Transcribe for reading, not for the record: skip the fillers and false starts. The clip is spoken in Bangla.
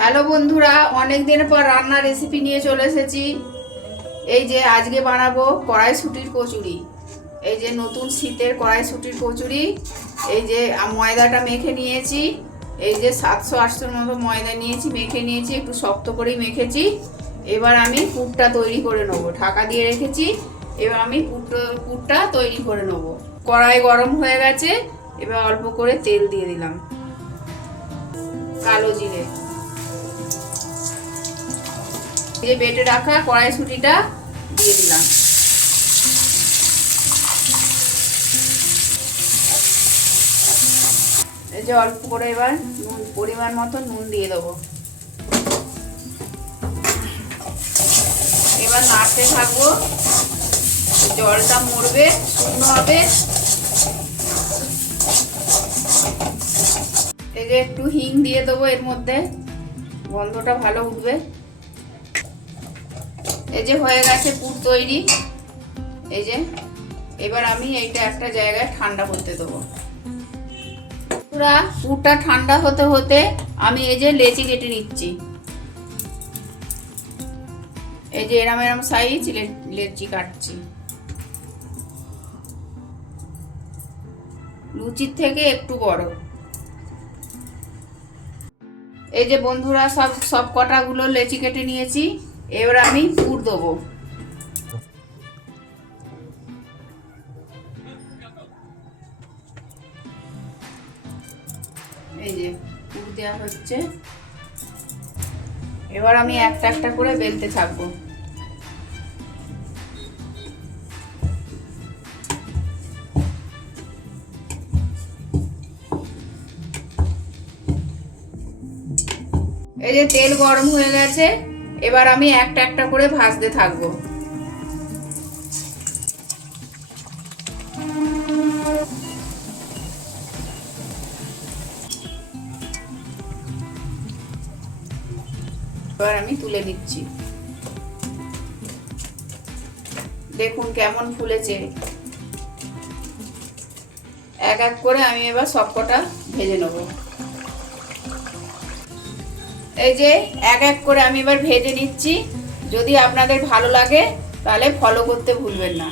হ্যালো বন্ধুরা, অনেক দিন পর রান্নার রেসিপি নিয়ে চলে এসেছি। এই যে আজকে বানাবো কড়াইশুঁটির কচুরি। এই যে নতুন শীতের কড়াইশুঁটির কচুরি। এই যে ময়দাটা মেখে নিয়েছি। এই যে 700-800 মতো ময়দা নিয়েছি, মেখে নিয়েছি, একটু শক্ত করেই মেখেছি। এবার আমি পুরটা তৈরি করে নেবো, ঢাকা দিয়ে রেখেছি। এবার আমি পুরটা তৈরি করে নেবো। কড়াই গরম হয়ে গেছে, এবার অল্প করে তেল দিয়ে দিলাম, কালো জিরে, এই যে বেটে রাখা কড়াইশুঁটিটা দিয়ে দিলাম। এই যে অল্প করে এবার নুন, পরিমাণ মতো নুন দিয়ে দেবো। এবার নাড়তে থাকবো, জলটা মরবে, শুকনো হবে। এই যে একটু হিং দিয়ে দেবো এর মধ্যে, গন্ধটা ভালো উঠবে। এই যে হয়ে গেছে পুর তৈরি। এই যে এবার আমি এইটা একটা জায়গায় ঠান্ডা করতে দেবো। পুরা পুরটা ঠান্ডা হতে হতে আমি এই যে লেচি কেটে নিচ্ছি। এই যে এরম এরম সাইজ লেচি কাটছি, লুচির থেকে একটু বড়। এই যে বন্ধুরা সব কটাগুলো লেচি কেটে নিয়েছি। এবার আমি পুর দেবো। এই যে পুর দেওয়া হচ্ছে। এবার আমি একটা একটা করে বেলতে থাকবো। এই যে তেল গরম হয়ে গেছে, এবার আমি একটা একটা করে ভাজতে থাকবো। এবার আমি তুলে নিচ্ছি। দেখুন কেমন ফুলেছে। এক এক করে আমি এবার সবকটা ভেজে নেব। এই যে এক এক করে আমি এবার ভেজে নিচ্ছি। যদি আপনাদের ভালো লাগে তাহলে ফলো করতে ভুলবেন না।